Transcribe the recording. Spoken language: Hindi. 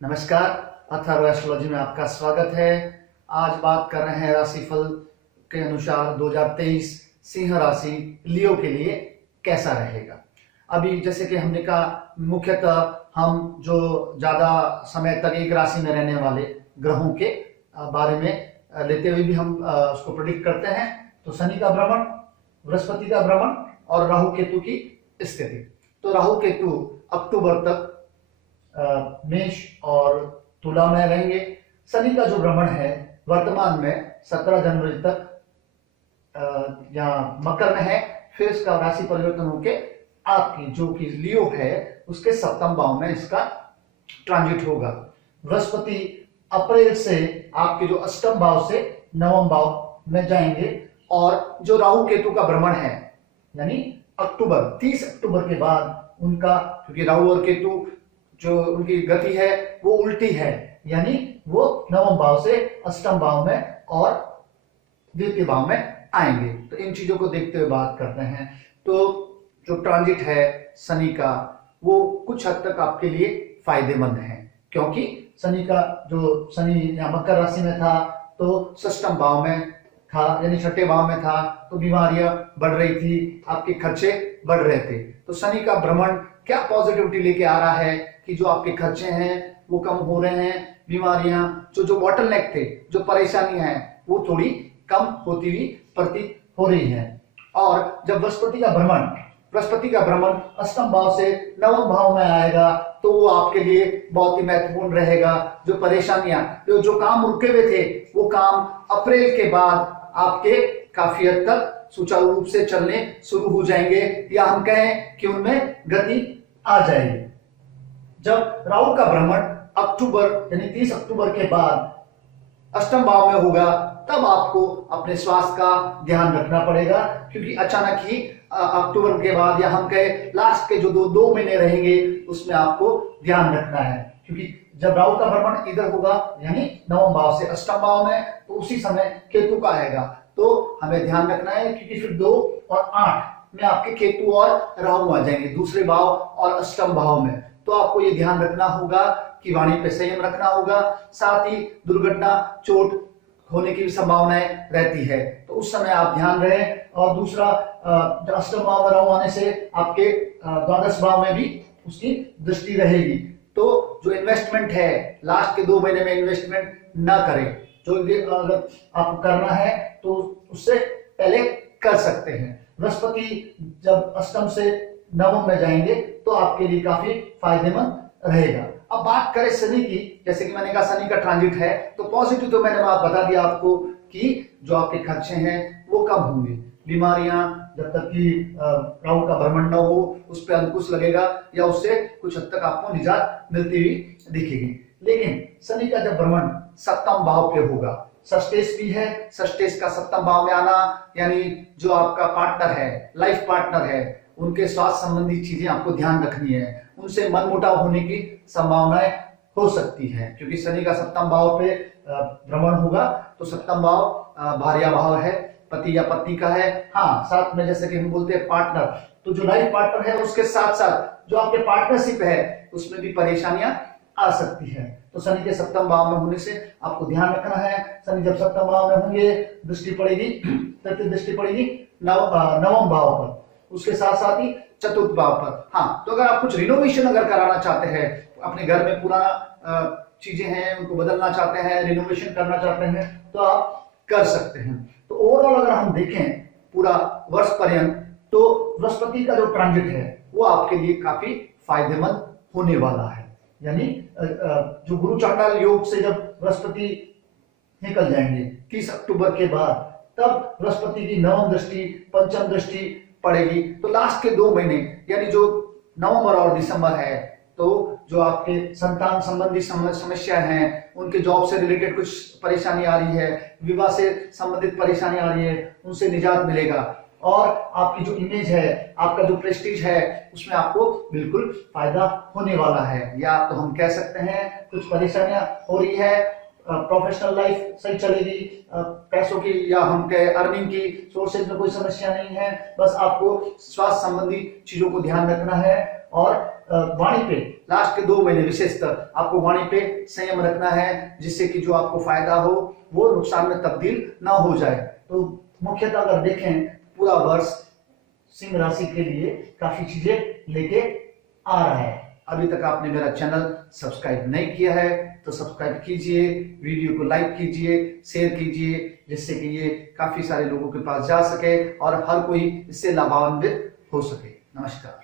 नमस्कार, अथर्व एस्ट्रोलॉजी में आपका स्वागत है। आज बात कर रहे हैं राशिफल के अनुसार 2023 सिंह राशि लियो के लिए कैसा रहेगा। अभी जैसे कि हमने कहा, मुख्यतः हम जो ज्यादा समय तक एक राशि में रहने वाले ग्रहों के बारे में लेते हुए भी हम उसको प्रेडिक्ट करते हैं। तो शनि का भ्रमण, बृहस्पति का भ्रमण और राहु केतु की स्थिति। तो राहु केतु अक्टूबर तक मेष और तुला में रहेंगे। शनि का जो भ्रमण है वर्तमान में 17 जनवरी तक यहाँ मकर में है, फिर इसका राशि परिवर्तन होके आपकी जो कि लियो है उसके सप्तम भाव में इसका ट्रांजिट होगा। बृहस्पति अप्रैल से आपके जो अष्टम भाव से नवम भाव में जाएंगे और जो राहु केतु का भ्रमण है यानी अक्टूबर 30 अक्टूबर के बाद उनका, क्योंकि राहु और केतु जो उनकी गति है वो उल्टी है, यानी वो नवम भाव से अष्टम भाव में और द्वितीय भाव में आएंगे। तो इन चीजों को देखते हुए बात करते हैं। तो जो ट्रांजिट है शनि का वो कुछ हद तक आपके लिए फायदेमंद है, क्योंकि शनि का जो शनि यहाँ मकर राशि में था तो षष्ठम भाव में था, यानी छठे भाव में था, तो बीमारियां बढ़ रही थी, आपके खर्चे बढ़ रहे थे। तो शनि का भ्रमण क्या पॉजिटिविटी लेके आ रहा है कि जो आपके खर्चे हैं वो कम हो रहे हैं, बीमारियां जो बॉटलनेक थे, जो परेशानियां हैं वो थोड़ी कम होती हुई प्रतीत हो रही हैं। और जब बृहस्पति का भ्रमण अष्टम भाव से नवम भाव में आएगा तो वो आपके लिए बहुत ही महत्वपूर्ण रहेगा। जो परेशानियां, जो काम रुके हुए थे वो काम अप्रैल के बाद आपके काफी हद तक सुचारू रूप से चलने शुरू हो जाएंगे, या हम कहें कि उनमें गति आ जाएगी। जब राहु का भ्रमण अक्टूबर यानी 30 अक्टूबर के बाद अष्टम भाव में होगा तब आपको अपने स्वास्थ्य का ध्यान रखना पड़ेगा, क्योंकि अचानक ही अक्टूबर के बाद या हम कहे लास्ट के जो दो महीने रहेंगे उसमें आपको ध्यान रखना है। क्योंकि जब राहु का भ्रमण इधर होगा यानी नवम भाव से अष्टम भाव में, तो उसी समय केतु का आएगा, तो हमें ध्यान रखना है, क्योंकि फिर 2 और 8 में आपके केतु और राहु आ जाएंगे दूसरे भाव और अष्टम भाव में। तो आपको ये ध्यान रखना होगा कि वाणी पे संयम रखना होगा, साथ ही दुर्घटना चोट होने की भी संभावनाएं रहती है, तो उस समय आप ध्यान रहे। और दूसरा, अष्टम भाव में राहु आने से आपके द्वादश भाव में भी उसकी दृष्टि रहेगी। तो जो इन्वेस्टमेंट है लास्ट के 2 महीने में इन्वेस्टमेंट ना करें, जो अगर आपको करना है तो उससे पहले कर सकते हैं। बृहस्पति जब अष्टम से नवम में जाएंगे तो आपके लिए काफी फायदेमंद रहेगा। अब बात करें शनि की, जैसे कि मैंने कहा शनि का ट्रांजिट है, तो पॉजिटिव तो मैंने बता दिया आपको कि जो आपके खर्चे हैं वो कम होंगे, बीमारियां जब तक कि राहु का भ्रमण न हो उस पर अंकुश लगेगा या उससे कुछ हद तक आपको निजात मिलती हुई दिखेगी। लेकिन शनि का जब भ्रमण सप्तम भाव पे होगा, षष्ठेश भी है, षष्ठेश का सप्तम भाव में आना यानी जो आपका पार्टनर है, लाइफ पार्टनर है, उनके स्वास्थ्य संबंधी चीजें आपको ध्यान रखनी है, उनसे मनमुटाव होने की संभावनाएं हो सकती है, क्योंकि शनि का सप्तम भाव पे भ्रमण होगा। तो सप्तम भाव भार्या भाव है, पति या पत्नी का है। हाँ, साथ में जैसे कि हम बोलते हैं पार्टनर, तो जो लाइफ पार्टनर है उसके साथ साथ जो आपके पार्टनरशिप है उसमें भी परेशानियां आ सकती है। तो शनि के सप्तम भाव में होने से आपको ध्यान रखना है। शनि जब सप्तम भाव में होंगे दृष्टि पड़ेगी, तृतीय दृष्टि पड़ेगी नवम भाव पर, उसके साथ साथ ही चतुर्थ भाव पर। हाँ, तो अगर आप कुछ रिनोवेशन अगर कराना चाहते हैं, अपने घर में पुराना चीजें हैं उनको बदलना चाहते हैं, रिनोवेशन करना चाहते हैं, तो आप कर सकते हैं। तो ओवरऑल अगर हम देखें पूरा वर्ष पर्यंत, तो बृहस्पति का जो ट्रांजिट है वो आपके लिए काफी फायदेमंद होने वाला है। यानी जो गुरु चांडाल योग से जब बृहस्पति निकल जाएंगे 30 अक्टूबर के बाद, तब बृहस्पति की नवम दृष्टि, पंचम दृष्टि पड़ेगी। तो लास्ट के 2 महीने यानी जो नवंबर और दिसंबर है, तो जो आपके संतान संबंधी समस्या हैं, उनके जॉब से रिलेटेड कुछ परेशानी आ रही है, विवाह से संबंधित परेशानी आ रही है, उनसे निजात मिलेगा। और आपकी जो इमेज है, आपका जो प्रेस्टीज है, उसमें आपको बिल्कुल फायदा होने वाला है। या तो हम कह सकते हैं कुछ परेशानियां हो रही है, प्रोफेशनल लाइफ सही चलेगी, पैसों की या हम कहे अर्निंग की सोर्सेज में कोई समस्या नहीं है, बस आपको स्वास्थ्य संबंधी चीजों को ध्यान रखना है और वाणी पे लास्ट के 2 महीने विशेषतर आपको वाणी पे संयम रखना है, जिससे कि जो आपको फायदा हो वो नुकसान में तब्दील ना हो जाए। तो मुख्यतः अगर देखें पूरा वर्ष सिंह राशि के लिए काफी चीजें लेके आ रहा है। अभी तक आपने मेरा चैनल सब्सक्राइब नहीं किया है तो सब्सक्राइब कीजिए, वीडियो को लाइक कीजिए, शेयर कीजिए, जिससे कि ये काफी सारे लोगों के पास जा सके और हर कोई इससे लाभान्वित हो सके। नमस्कार।